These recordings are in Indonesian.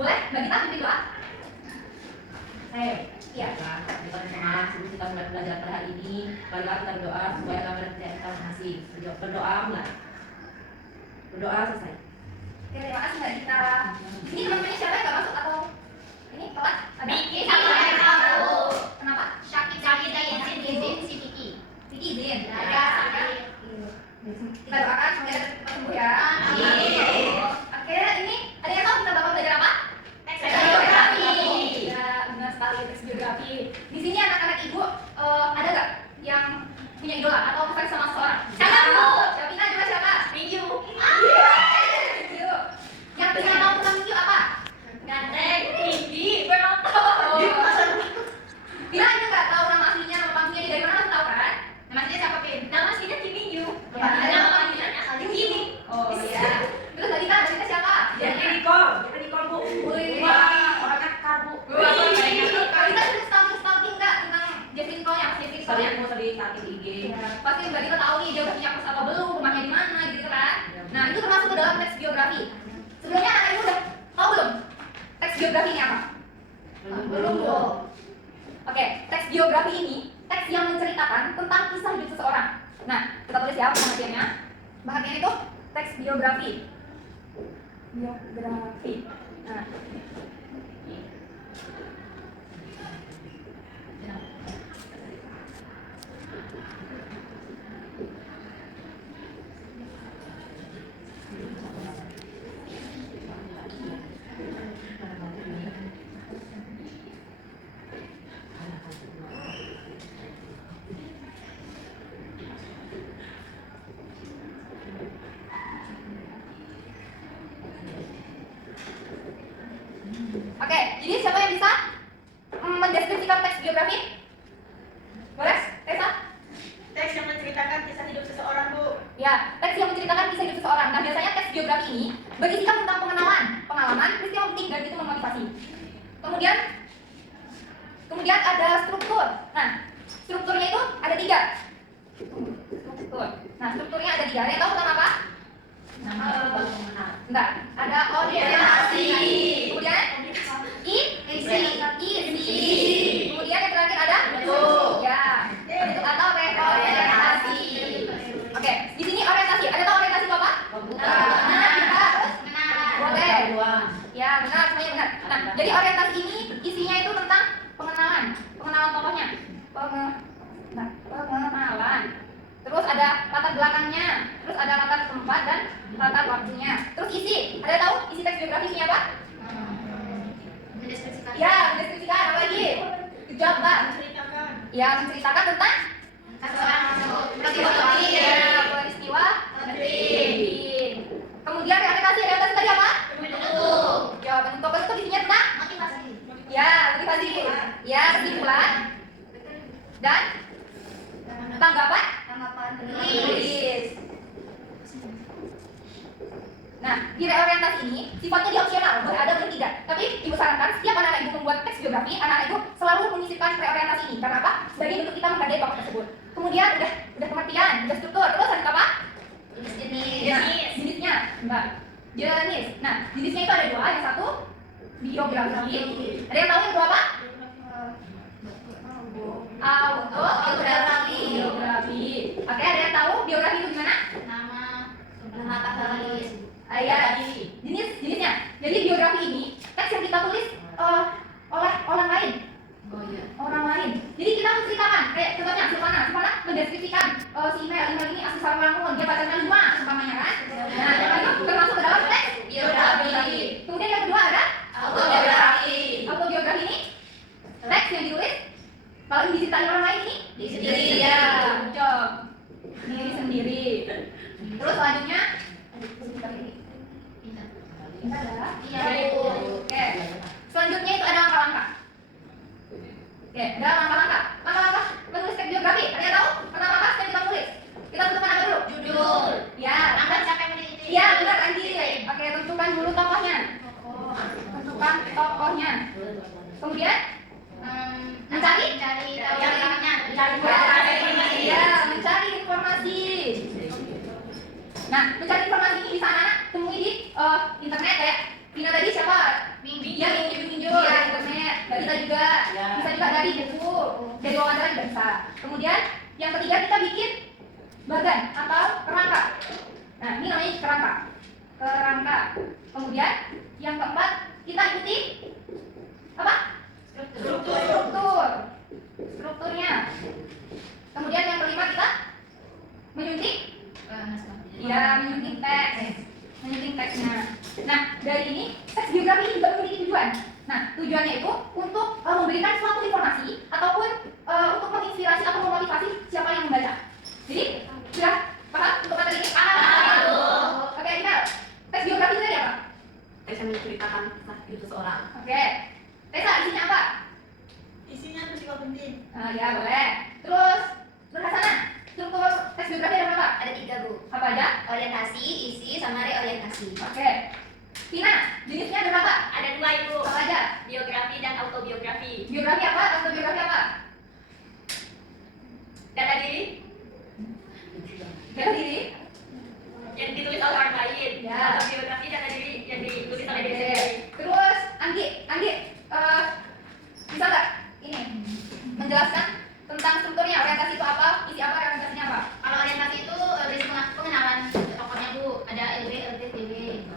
Boleh? Mbak Gita pimpin doa? Iya. Bukan maaf, sebelum kita mulai belajar pada hari ini, marilah kita berdoa supaya kami dan kita masih berdoa mulai. Berdoa selesai. Oke, terima kasih Mbak Gita. Ini teman-temannya siapa yang nggak masuk atau ini telat? Ada? Vicky sama yang tahu. Kenapa? Sakit izin si Vicky. Vicky izin. Ada sakit. Kita doakan semoga cepat sembuh ya. Amin. Oke, ini ada yang tahu kita bakal belajar apa? Teks geografi. Ya, benar sekali teks geografi. Di sini anak-anak ibu ada nggak yang punya idola atau fans sama seseorang? Saya, Bu. Siapa juga siapa? Minggu. Minggu. Yang punya tahu tentang Minggu apa? Ganteng, tinggi, bermotor. Bila anda nggak tahu nama aslinya, nama panggilnya dari mana harus tahu kan? Nama aslinya siapa, Pin? Nama aslinya Kim Minggu. Ya. Nama panggilannya asal Kim. Oh iya. Terus tadi kan siapa? Jadi Nicole Bu. Wah, orangnya kekar Bu. Kita sudah stalking nggak tentang Jeffrey Nicole yang Saya mau sering cari IG. Pasti Mbak Dita tahu nih dia udah punya kos apa belum, rumahnya di mana gitu kan. Nah itu termasuk ke dalam teks geografi. Sebelumnya anak ibu udah tahu belum teks geografi ini apa? Belum, Bu. Oke, teks geografi ini teks yang menceritakan tentang kisah hidup seseorang. Nah kita tulis ya pengertiannya. Pengertian itu teks geografi. Geografi. Nah. Oke, jadi siapa yang bisa mendeskripsikan teks geografi? Boleh, Tessa? Teks yang menceritakan kisah hidup seseorang, Bu. Ya, teks yang menceritakan kisah hidup seseorang. Nah, biasanya teks geografi ini berisikan tentang pengenalan, pengalaman, peristiwa penting dan itu memotivasi. Kemudian ada struktur. Nah, strukturnya itu ada 3. Struktur. Nah, strukturnya ada 3. Ada yang tahu tentang apa? Enggak. Ada orientasi. Kemudian isi. Kemudian yang terakhir ada bentuk. Ya, bentuk atau orientasi. Oke, di sini orientasi. Ada tahu orientasi itu apa? Terus? Boleh. Ya, benar, semuanya benar. Nah, jadi orientasi ini isinya itu tentang pengenalan tokohnya. Pengenalan. Terus ada latar belakangnya, terus ada latar tempat dan latar waktunya. Terus isi, ada tahu isi teks geografi isinya apa? Mendeskripsikan. Ya, mendeskripsikan apa lagi? Kejam, Mbak. Ya, menceritakan tentang peristiwa penting. Kemudian orientasi tadi apa? Bentuk. Ya, bentuk itu isinya tentang Motivasi. ya, motivasi. Ya, kesimpulan dan tanggapan penulis. Nah, di reorientasi ini sifatnya dia opsional, berada boleh tidak. Tapi ibu sarankan setiap anak ibu membuat teks geografi, anak ibu selalu menyisipkan reorientasi ini. Karena apa? Sebagai bentuk kita menghargai tokoh tersebut. Kemudian udah pengertian, udah struktur, terus ada apa? Jenisnya, Mbak. Jenis. Nah, jenisnya itu ada 2. Yang satu biografi. Ada yang tahu yang kedua apa? Autobiografi. Oke, ada yang tahu biografi itu gimana? Ya, jenisnya. Jadi biografi ini teks yang kita tulis oleh orang lain. Orang lain. Jadi kita menceritakan, kayak contohnya Silvana mendeskripsikan si email ini asli Sarawak, dia pacarnya 5 umpamanya kan. Nah, itu termasuk ke dalam teks biografi. Kemudian yang kedua ada autobiografi. Autobiografi ini teks yang ditulis paling dicintai orang lain ini Sendiri. ya, job diri sendiri. Terus selanjutnya oke. Selanjutnya itu ada langkah-langkah. Oke, ada langkah-langkah. Langkah-langkah menulis teks biografi. Ada yang tahu? Pertama apa yang kita tulis? Kita tentukan apa dulu? Judul. Ya, Siapa yang meneliti? iya benar Andi. Oke, tentukan dulu tokohnya. Tentukan tokohnya. Kemudian mencari mencari informasi. Nah, mencari informasi ini bisa anak temui di internet kayak Vina tadi siapa? Minggu. kita ikuti apa? Strukturnya. Kemudian yang kelima kita menyunting, menyunting teksnya. Nah, dari ini teks biografi ini juga memiliki tujuan. Nah, tujuannya itu untuk memberikan suatu informasi ataupun untuk menginspirasi atau memotivasi siapa yang membaca. Jadi, sudah paham untuk materi ini? Oke, Imel. Teks biografi itu tadi apa? Teks yang menceritakan kisah hidup seseorang. Oke. Tessa, isinya apa? Isinya bersifat penting. Ya, boleh. Terus, Nurhasana, struktur teks biografi ada berapa? Ada 3, Bu. Apa aja? Orientasi, isi, sama reorientasi. Oke. Tina, jenisnya ada berapa? Ada 2, Ibu. Apa aja? Biografi dan autobiografi. Biografi apa? Autobiografi apa? Data diri Data diri? yang ditulis oleh orang lain. Ya. Autobiografi data diri yang ditulis oleh diri Oke. sendiri. Terus, Anggi, bisa nggak ini menjelaskan tentang strukturnya? Orientasi itu apa? Isi apa? Orientasinya apa? Kalau orientasi itu berisi pengenalan tokohnya, Bu. Ada LB, LT, TB.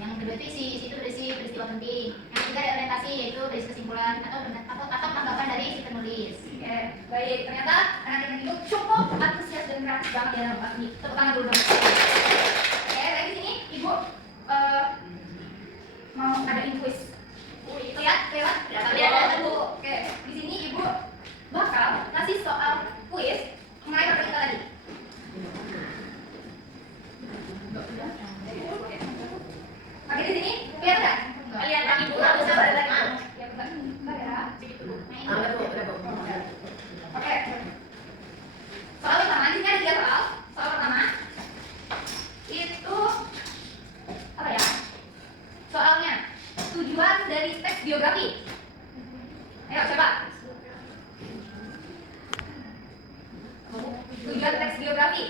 Yang kedua itu isi itu berisi peristiwa penting. Yang ketiga reorientasi yaitu berisi kesimpulan atau tanggapan dari si penulis. Oke, baik. Ternyata anak-anak itu cukup antusias dan kreatif banget ya dalam kelas ini. Tepuk tangan dulu dong. Oke, dari sini Ibu mau ngadain kuis. Lihat. Lihat, Bu. Oke, di sini Ibu bakal ngasih soal kuis mengenai materi kita tadi. Oke, di sini lihat kan? Lihat lagi, Bu. Harus sabar lagi. Ya, bentar ya. Udah, Bu. Oke. Soal pertama, di sini ada 3 soal. Soal pertama itu apa ya? Soalnya tujuan dari teks biografi. Ayo coba. Tujuan teks biografi.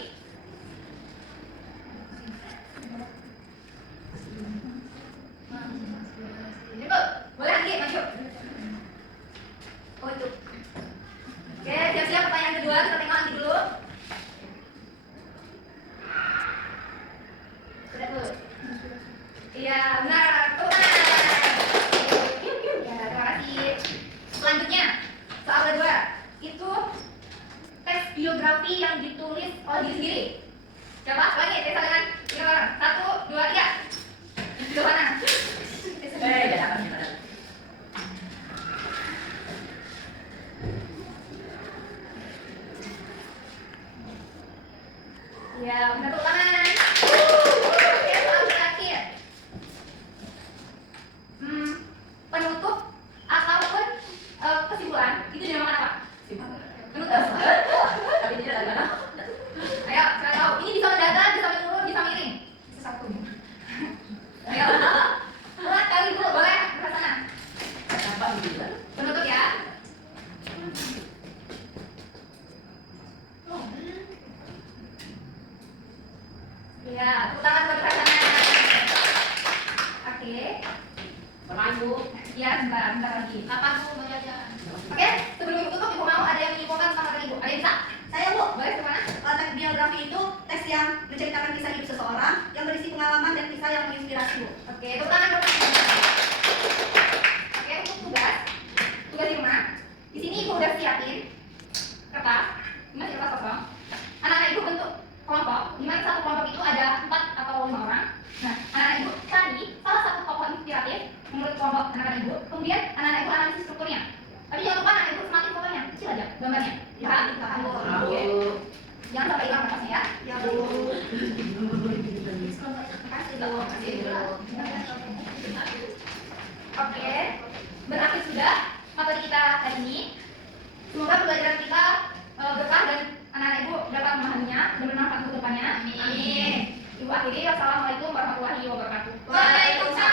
Coba, boleh Anggi maju. Oh itu. Oke, siap-siap pertanyaan kedua, kita tengok Anggi dulu. Sudah, Bu. Iya, benar. Tepuk tangan. Ya, terima kasih. Selanjutnya, soal kedua itu teks biografi yang ditulis oleh diri sendiri. Coba lagi, kita dengan 1, 2, 3. Di mana? Ya, benar, tepuk tangan. Oke, soal terakhir. Penutup ataupun kesimpulan itu dinamakan apa? Penutup. Tapi dia ada mana? Ayo, saya tahu. Ini bisa mendatar, bisa menurun, bisa miring. Bisa satu. Ayo. Mulai kali dulu, boleh ke sana. Apa gitu? Penutup ya. Ya, tepuk tangan buat ke sana. Oke. Permain, Bu. Ya, bentar lagi. Apa, Bu? Mau jalan? Oke, sebelum Ibu tutup, Ibu mau ada yang menyimpulkan tentang materi Ibu? Ada yang bisa? Saya, Bu. Boleh ke mana? Teks biografi itu teks yang menceritakan kisah hidup seseorang yang berisi pengalaman dan kisah yang menginspirasi, Bu. Oke, tepuk tangan buat Oke, untuk tugas di rumah. Di sini Ibu udah siapin kertas, masih kertas kosong. Anak-anak Ibu bentuk kelompok, di mana satu kelompok itu ada 4 atau 5 orang. Nah, anak-anak Ibu cari salah satu tokoh inspiratif menurut kelompok anak-anak Ibu. Kemudian anak-anak Ibu analisis strukturnya. Tapi jangan lupa anak Ibu semakin fotonya, kecil aja gambarnya. Ya, Paham, Bu. Oke. Jangan sampai hilang kertasnya ya. Ya, Bu. Makasih, Bu. Oke, berakhir sudah materi kita hari ini. Semoga pembelajaran kita berkah dan anak-anak Ibu dapat memahaminya dan bermanfaat untuk depannya. Amin. Ibu akhiri, wassalamualaikum warahmatullahi wabarakatuh. Waalaikumsalam.